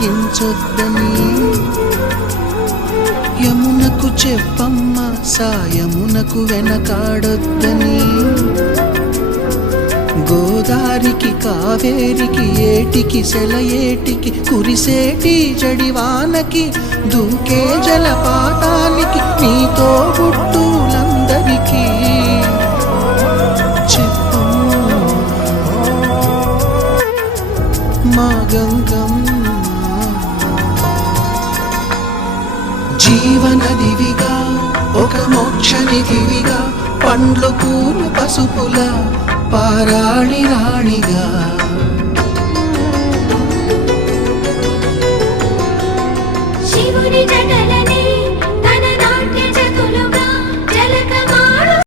ఆరగించొద్దని యమునకు చెప్పమ్మ సాయమునకు వెనకాడొద్దని గోదారికి కావేరికి ఏటికి సెలయేటికి కురిసేటి జడివానకి దూకే జలపాతానికి నీతో బుట్టులందరికీ చెప్పమ్మా మా గంగమ్మ జీవనదివిగా ఒక మోక్షనిధివిగా పండ్లు పూలు పసుపుల పారాణి రాణిగా